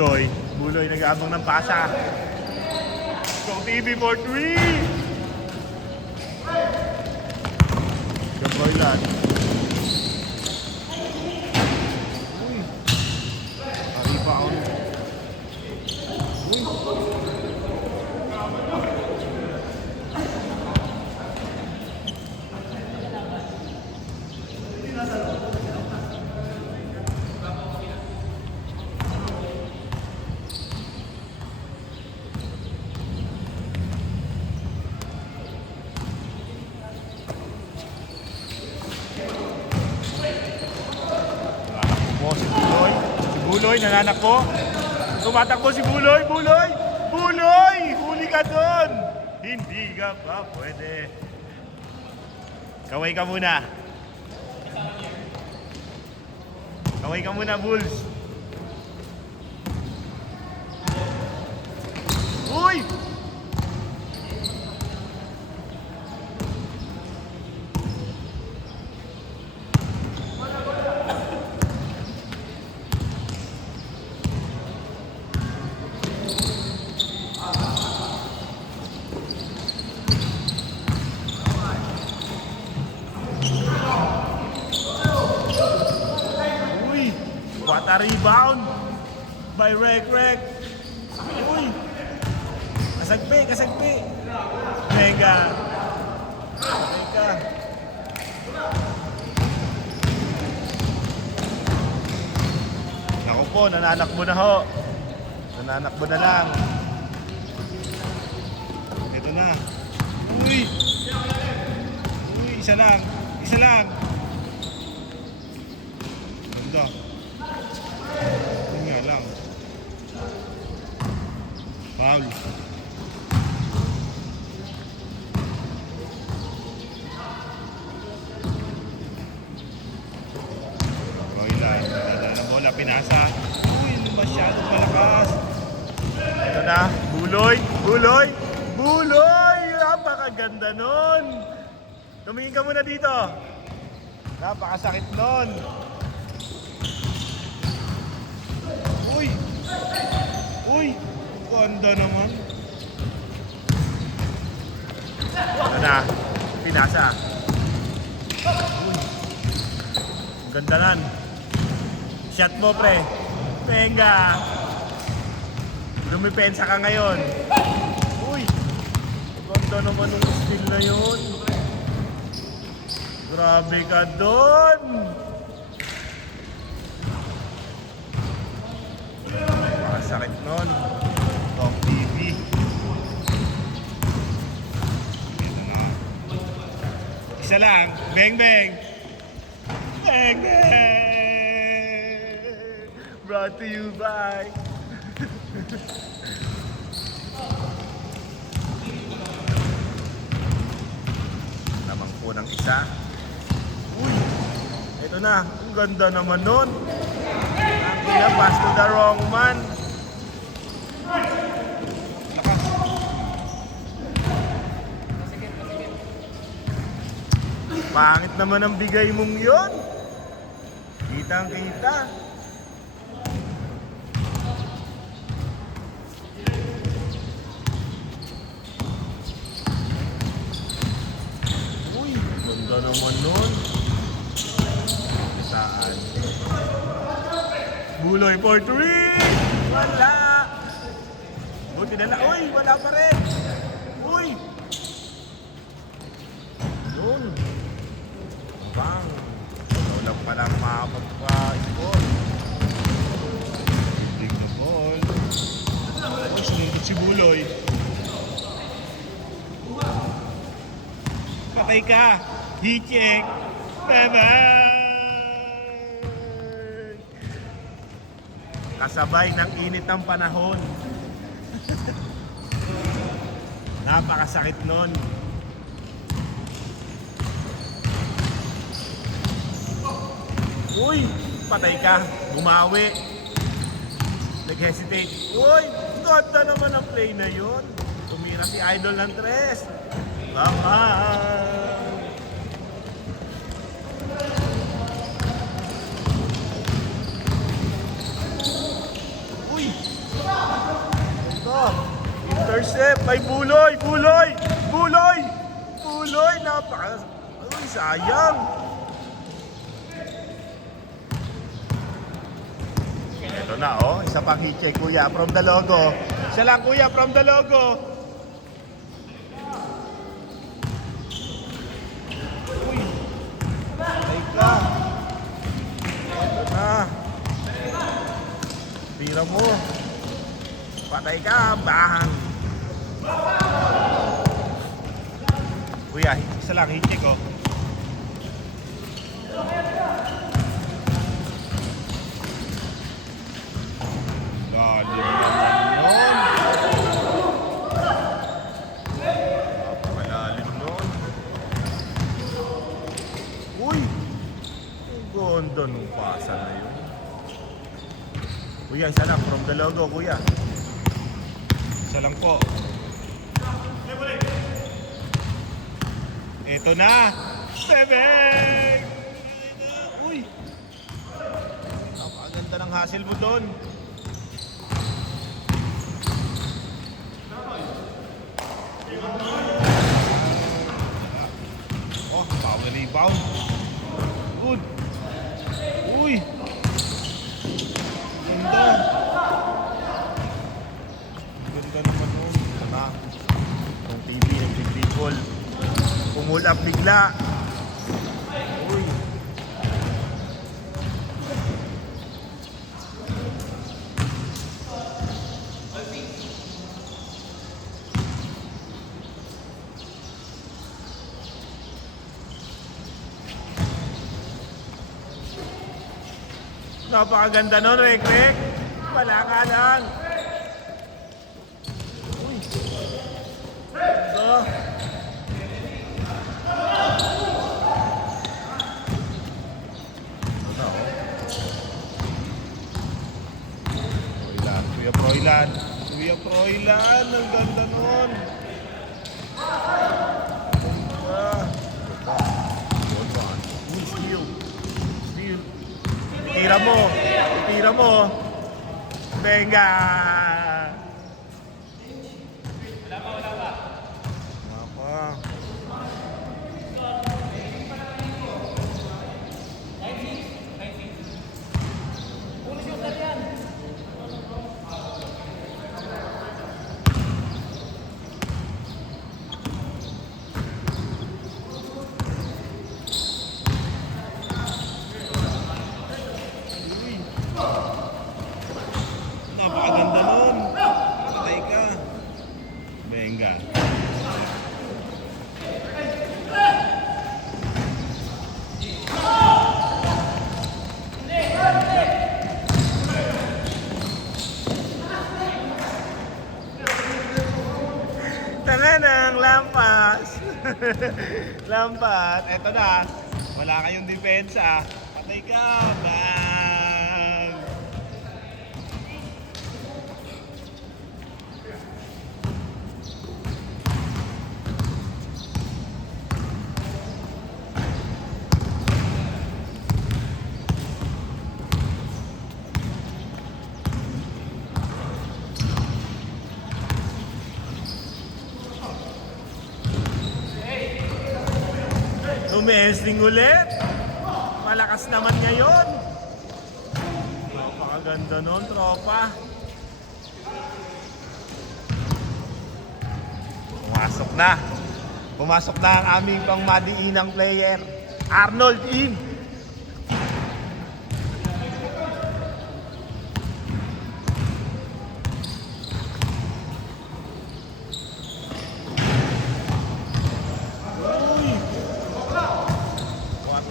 Buloy. Buloy nag-aabang ng pasa. Go TV for 3! Gaboylan. Uy. Rebound. Uy. Buloy, nananakbo. Tumatakbo si Buloy. Buloy! Buloy! Huli ka doon! Hindi ka pa pwede. Kaway ka muna. Kaway ka muna, Bulls. Uy! What a rebound by Rek. Uy! Kasagpi. Mega. Naku po, nananakbo na ho. Nananakbo na lang. Ito na. Uy! Isa lang. Ganda. Yun nga lang. Foul. Gaboylan. Nadala ng bola. Pinasa. Uy, masyadong malakas. Ito na. Buloy! Napakaganda nun. Tumingin ka muna dito. Napakasakit nun. Uy! Ganda naman. Ano na? Pinasa. Uy! Ganda nan. Shot mo, pre. Venga! Lumipensa ka ngayon. Uy! Ganda naman ng steal na yun. Grabe ka doon! Sakit nun. Top TV. Ito na. Isa lang. Bang! Brought to you by namang po ng isa. Uy! Ito na. Ang ganda naman nun. Ang pass to the wrong man. Pangit naman ang bigay mong yon. Kitang-kita. Uy, ganda naman nun. Saan? Buloy for 3! Wala! Buti na lang. Uy, wala pa rin. Uy! Yun. Bang! Wala pa lang makapagpa-ipon. Big na ball. Uy, sinunod si Buloy. Patay ka! Heat-check! Bye-bye! Kasabay ng init ng panahon. Napakasakit nun. Uy! Patay ka. Bumawi. Nag-hesitate. Uy! Ganda naman ang play na yun. Tumira si Idol ng 3. Bye-bye! Uy! Intercept by Buloy! Buloy! Buloy! Buloy! Uy, sayang! Ito na, oh. Isa pang hit check, kuya. From the logo. Isa lang, kuya. From the logo. Uy! Patay ka! Ito na. Tira mo. Patay ka, bang! Kuya, isa lang, hit check, oh. Lalim naman nun. Napakalalim nun. Uy! Ang ganda nung pasa na yun. Kuya, isa lang, from the logo, kuya. Isa lang po. Ito na! Bebek! Uy! Napakaganda ng hustle mo doon. Oh, power rebound. Good. Uy! Ganda. Ganda naman nun. Ito na. Itong TV, nag-people. Pumul up bigla. Uy. Napakaganda nun, Rek. Wala ka lang. Uy. Ganda. Kuya Froilan, ang ganda nun. Uy, steal. Itira mo. Venga. Wala pa. Napakaganda nun. Patay ka. Venga. Tanganang lampas. Lampas. Eto na. Wala kayong depensa. Patay ka. Bang! Umesting ulit. Malakas naman ngayon. Napakaganda nun, tropa. Pumasok na ang aming pangmadiinang player. Arnold in.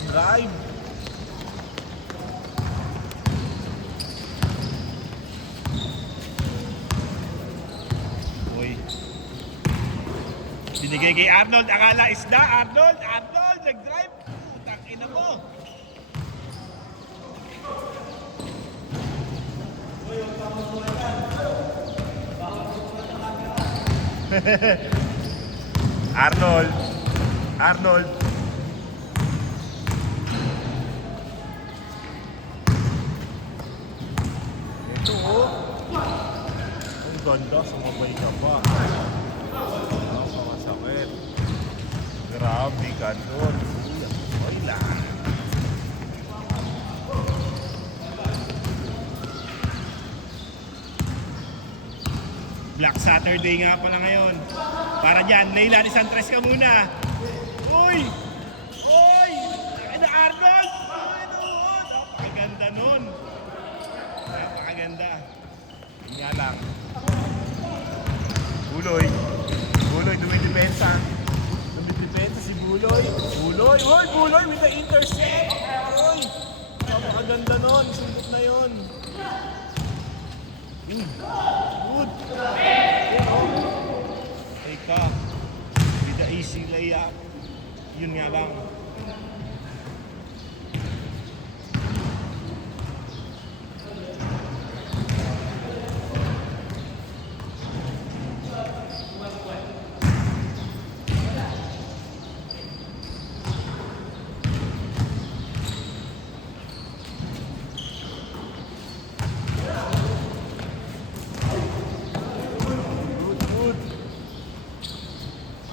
Drive. Uy. Binigay kay Arnold. Akala isda. Arnold, nag-drive. Putang ina mo. Arnold. ganda, sumabay ka pa. Masakit. Grabe ka doon. Uy lang. Black Saturday nga pala ngayon. Para dyan, Leila ni Santres ka muna. Uy! Uy! Ay na Arnold! Ay noon! Napakaganda nun. Napakaganda. Yun nga lang. Buloy. Buloy, dumidepensa. Dumidepensa si Buloy. Buloy! Uy! Buloy with the intercept! Uy! Napakaganda nun. Sundot na yun. Good. Eka. With the easy layup. Yun nga lang.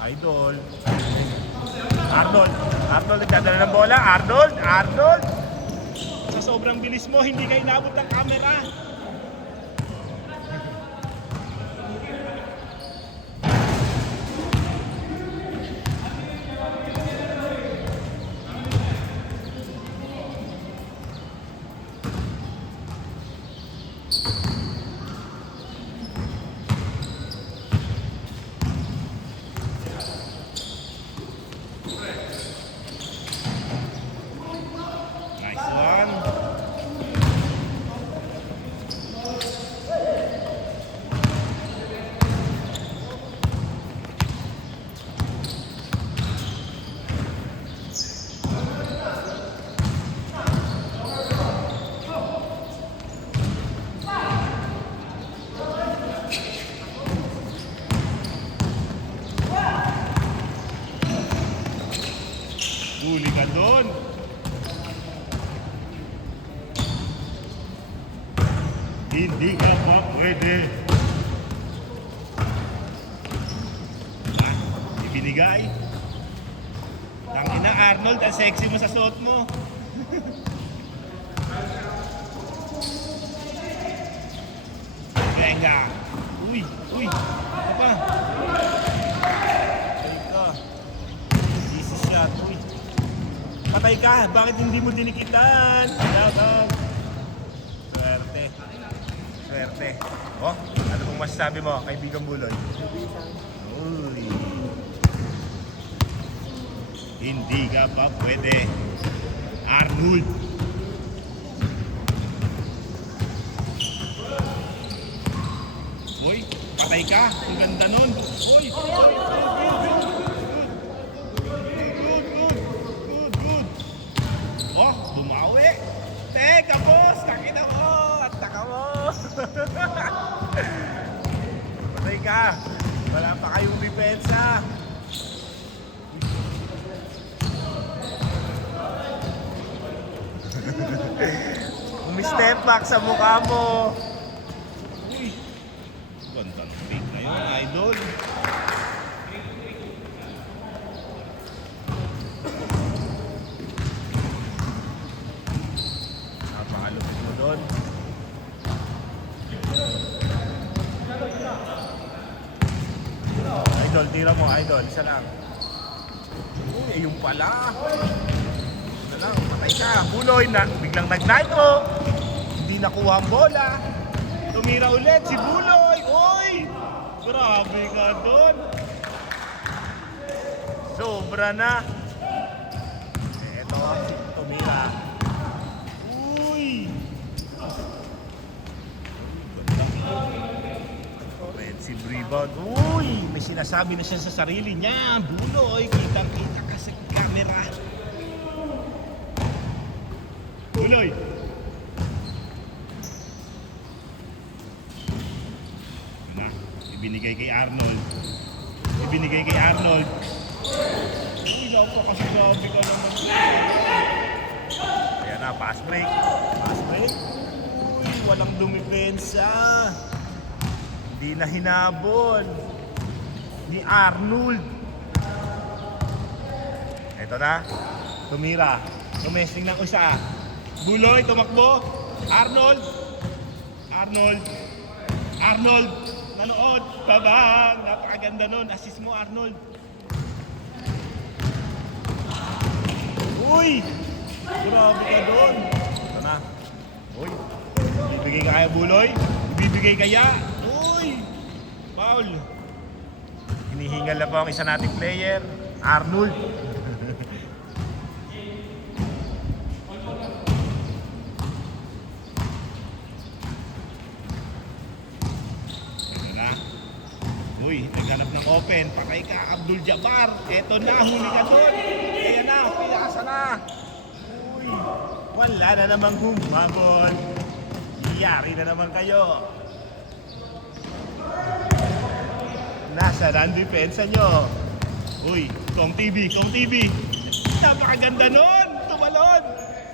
Idol. Arnold nagdadala ng bola. Arnold. Sa sobrang bilis mo, hindi ka inabot ng camera. Huli ka doon. Hindi ka pa pwede. Ibinigay. Tangina Arnold, ang sexy mo sa suot mo. Venga. Uy. Ano pa? Teka. Easy shot. Uy. Patay ka, bakit hindi mo dinikitan? Swerte. Oh, ano pong masasabi mo, kaibigang Buloy? Uy. Hindi ka pa pwede. Arnold. Uy, patay ka. Ang ganda nun. Uy. Oh, bumawi. Teka, boss. Takina mo. At taka mo. Patay ka. Wala pa kayong depensa. Umi-step back sa mukha mo. Uy. Gandang fake na yun, idol. Napakalupit mo doon. Idol, tira mo, idol. Isa lang. Uy, ayun pala. Isa lang, patay ka. Buloy na, biglang nag-nitro. Hindi nakuha ang bola. Tumira ulit si Buloy. Uy! Grabe ka doon. Sobra na. Eto, tumira. Uy! Offensive rebound. Uy! May sinasabi na siya sa sarili niya. Buloy, kitang-kita ka sa camera. Buloy! Ibinigay kay Arnold. Uy, napakasigabi ka naman. Ayan na, pass break. Uy, walang dumipensa. Hindi na hinabol ni Arnold. Ito na. Tumira. Tumesting ng isa. Buloy, tumakbo. Arnold. Arnold. Arnold. Nanood. Babang. Napakaganda nun. Assist mo, Arnold. Uy! Grabe ka doon. Ito na. Uy. Ibibigay ka kaya, Buloy? Ibibigay kaya? Uy! Foul. Hinihingal na po ang isa nating player. Arnold. Ito na. Uy, naghanap ng open. Pakay ka, Abdul Jabbar. Ito na, huli ka doon. Kaya na, pinakasa na. Uy, wala na namang humabol. Iyari na naman kayo. Nasa ang depensa nyo. Uy, Kong TV, Kong TV. Napakaganda nun. Tumalon.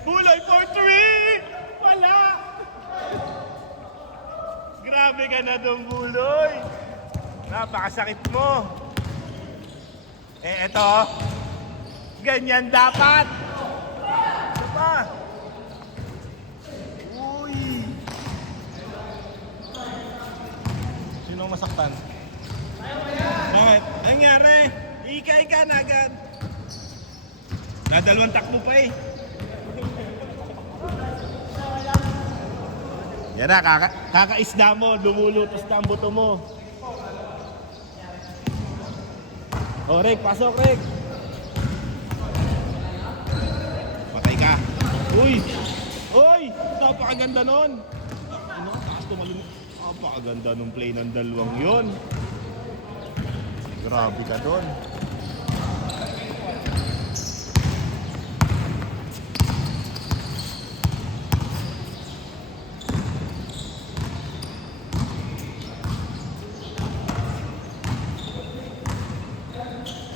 Buloy for 3. Wala. Grabe ka na dong, Buloy. Napakasakit mo. Eh, eto. Ganyan dapat. Ano ba? Uy. Sino masaktan? Bakit? Nangyari? Ika na agad. Nadalawang takbo pa eh. Yan na, kakaisda mo, lumulutos na ang buto mo. O, Rick, pasok, Rick. Patay ka. Uy! Uy! Napakaganda nun. Ano? Taas tumalun. Napakaganda nung play ng dalawang yon. Grabe ka doon.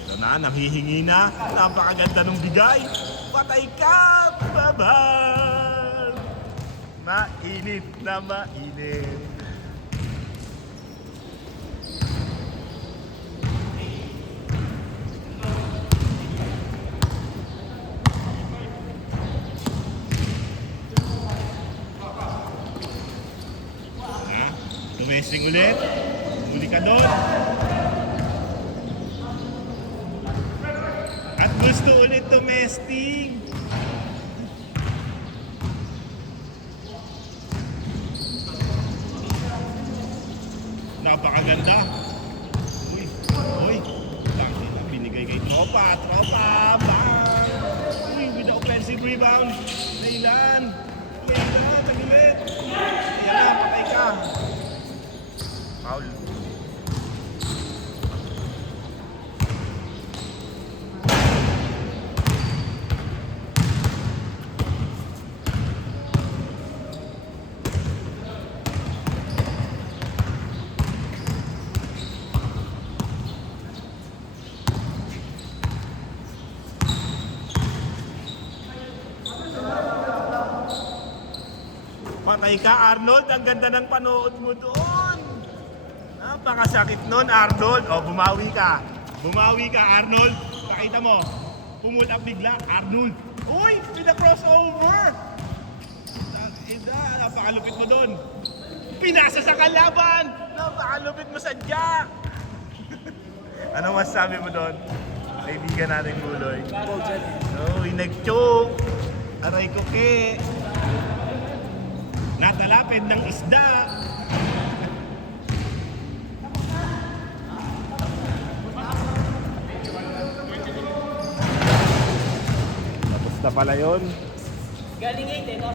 Ito na, nanghihingi na. Napakaganda nung bigay. Patay ka! Babang! Mainit na mainit. Tumesting ulit. Uli ka doon. At gusto ulit tumesting. Napakaganda. Uy, uy. Bakit na binigay kay Tropa. Tropa, bang! Uy, with the offensive rebound. Nailan. Nailan, tagulit. Ayan na, patay ka. Foul. Patay ka, Arnold. Ang ganda ng panood mo doon. Napakasakit nun, Arnold. O, bumawi ka. Bumawi ka, Arnold. Nakita mo. Pull up bigla, Arnold. Uy, pina-crossover. Napakalupit mo doon. Pinasa sa kalaban. Napakalupit mo sadya. Ano masasabi mo doon? Kaibigan natin Buloy. Uy, nag-choke. Aray ko ke. Natalapid ng isda. Tapos na pala yun. Galing 8 eh, no?